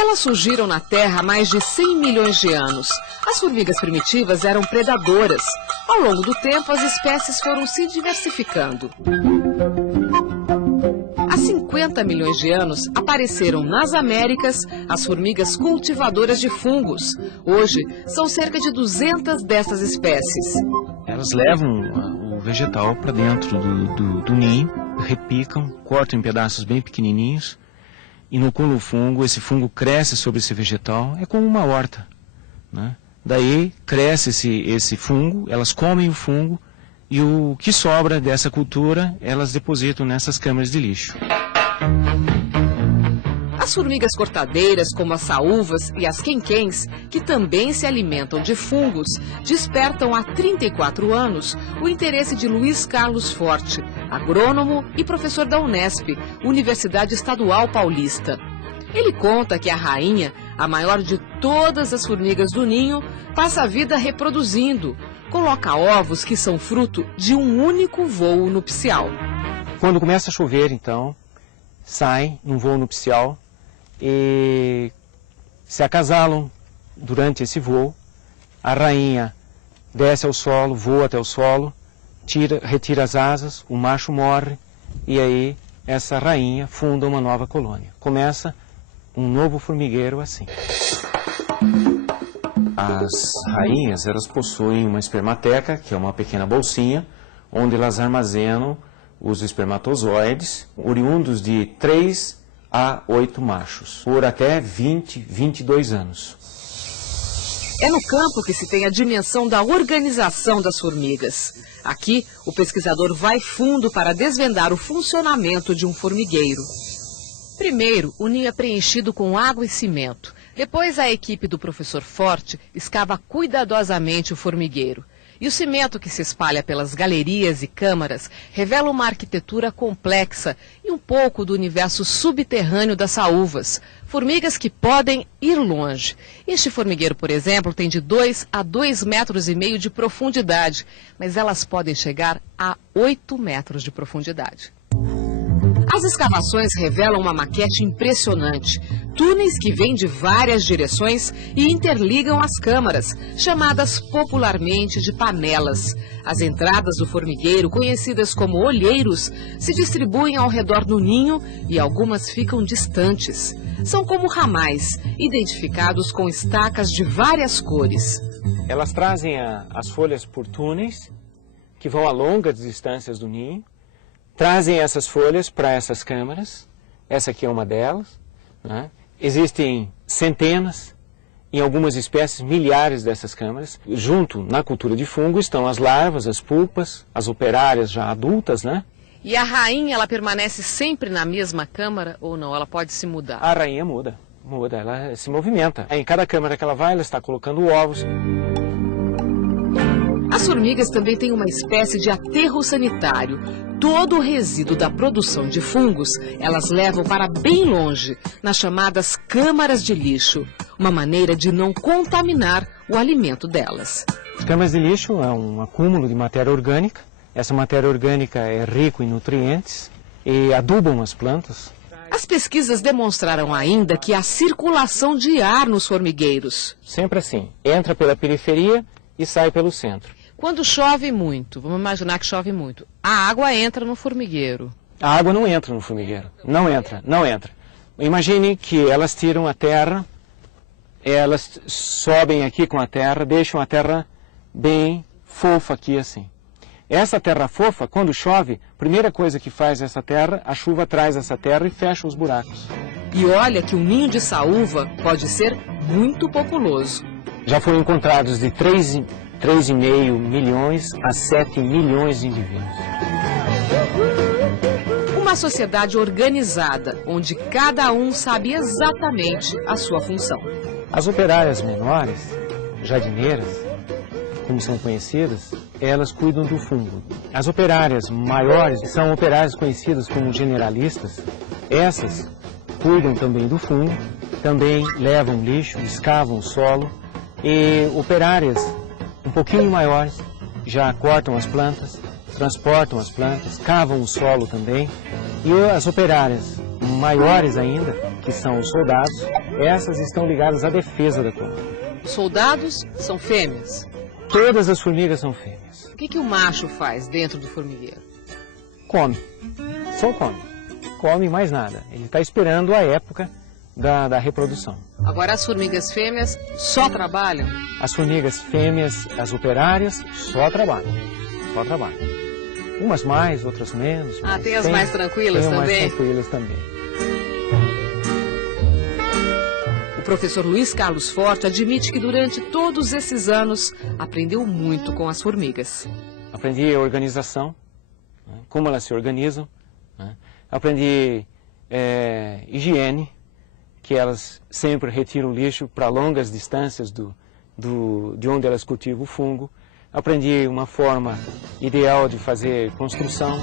Elas surgiram na Terra há mais de 100 milhões de anos. As formigas primitivas eram predadoras. Ao longo do tempo, as espécies foram se diversificando. Há 50 milhões de anos, apareceram nas Américas as formigas cultivadoras de fungos. Hoje, são cerca de 200 dessas espécies. Elas levam o vegetal para dentro do ninho, repicam, cortam em pedaços bem pequenininhos, inoculam o fungo, esse fungo cresce sobre esse vegetal, é como uma horta, né? Daí cresce esse fungo, elas comem o fungo e o que sobra dessa cultura elas depositam nessas câmaras de lixo. As formigas cortadeiras, como as saúvas e as quenquens, que também se alimentam de fungos, despertam há 34 anos o interesse de Luiz Carlos Forte, agrônomo e professor da Unesp, Universidade Estadual Paulista. Ele conta que a rainha, a maior de todas as formigas do ninho, passa a vida reproduzindo. Coloca ovos que são fruto de um único voo nupcial. Quando começa a chover, então, saem num voo nupcial e se acasalam durante esse voo. A rainha desce ao solo, voa até o solo, retira as asas, o macho morre e aí essa rainha funda uma nova colônia. Começa um novo formigueiro assim. As rainhas, elas possuem uma espermateca, que é uma pequena bolsinha, onde elas armazenam os espermatozoides, oriundos de 3 a 8 machos, por até 22 anos. É no campo que se tem a dimensão da organização das formigas. Aqui, o pesquisador vai fundo para desvendar o funcionamento de um formigueiro. Primeiro, o ninho é preenchido com água e cimento. Depois, a equipe do professor Forte escava cuidadosamente o formigueiro. E o cimento que se espalha pelas galerias e câmaras revela uma arquitetura complexa e um pouco do universo subterrâneo das saúvas, formigas que podem ir longe. Este formigueiro, por exemplo, tem de 2 a 2,5 metros de profundidade, mas elas podem chegar a 8 metros de profundidade. As escavações revelam uma maquete impressionante. Túneis que vêm de várias direções e interligam as câmaras, chamadas popularmente de panelas. As entradas do formigueiro, conhecidas como olheiros, se distribuem ao redor do ninho e algumas ficam distantes. São como ramais, identificados com estacas de várias cores. Elas trazem as folhas por túneis, que vão a longas distâncias do ninho, trazem essas folhas para essas câmaras. Essa aqui é uma delas, né? Existem centenas, em algumas espécies, milhares dessas câmaras. Junto, na cultura de fungo, estão as larvas, as pulpas, as operárias já adultas, né? E a rainha, ela permanece sempre na mesma câmara ou não? Ela pode se mudar? A rainha muda, ela se movimenta. Em cada câmara que ela vai, ela está colocando ovos. As formigas também têm uma espécie de aterro sanitário. Todo o resíduo da produção de fungos, elas levam para bem longe, nas chamadas câmaras de lixo, uma maneira de não contaminar o alimento delas. As câmaras de lixo é um acúmulo de matéria orgânica. Essa matéria orgânica é rica em nutrientes e adubam as plantas. As pesquisas demonstraram ainda que há circulação de ar nos formigueiros. Sempre assim, entra pela periferia e sai pelo centro. Quando chove muito, vamos imaginar que chove muito, a água entra no formigueiro. A água não entra no formigueiro, não entra. Imagine que elas tiram a terra, elas sobem aqui com a terra, deixam a terra bem fofa aqui assim. Essa terra fofa, quando chove, a primeira coisa que faz essa terra, a chuva traz essa terra e fecha os buracos. E olha que um ninho de saúva pode ser muito populoso. Já foram encontrados de 3,5 milhões a 7 milhões de indivíduos. Uma sociedade organizada, onde cada um sabe exatamente a sua função. As operárias menores, jardineiras, como são conhecidas, elas cuidam do fungo. As operárias maiores são operárias conhecidas como generalistas. Essas cuidam também do fungo, também levam lixo, escavam o solo. E operárias um pouquinho maiores já cortam as plantas, transportam as plantas, cavam o solo também. E as operárias maiores ainda, que são os soldados, essas estão ligadas à defesa da colônia. Os soldados são fêmeas. Todas as formigas são fêmeas. O que o macho faz dentro do formigueiro? Come. Só come. Come mais nada. Ele está esperando a época da reprodução. Agora as formigas fêmeas só trabalham? As formigas fêmeas, as operárias, só trabalham. Só trabalham. Umas mais, outras menos. Ah, tem as mais tranquilas também? Tem as mais tranquilas também. O professor Luiz Carlos Forte admite que durante todos esses anos aprendeu muito com as formigas. Aprendi a organização, como elas se organizam. Aprendi higiene, que elas sempre retiram lixo para longas distâncias de onde elas cultivam o fungo. Aprendi uma forma ideal de fazer construção.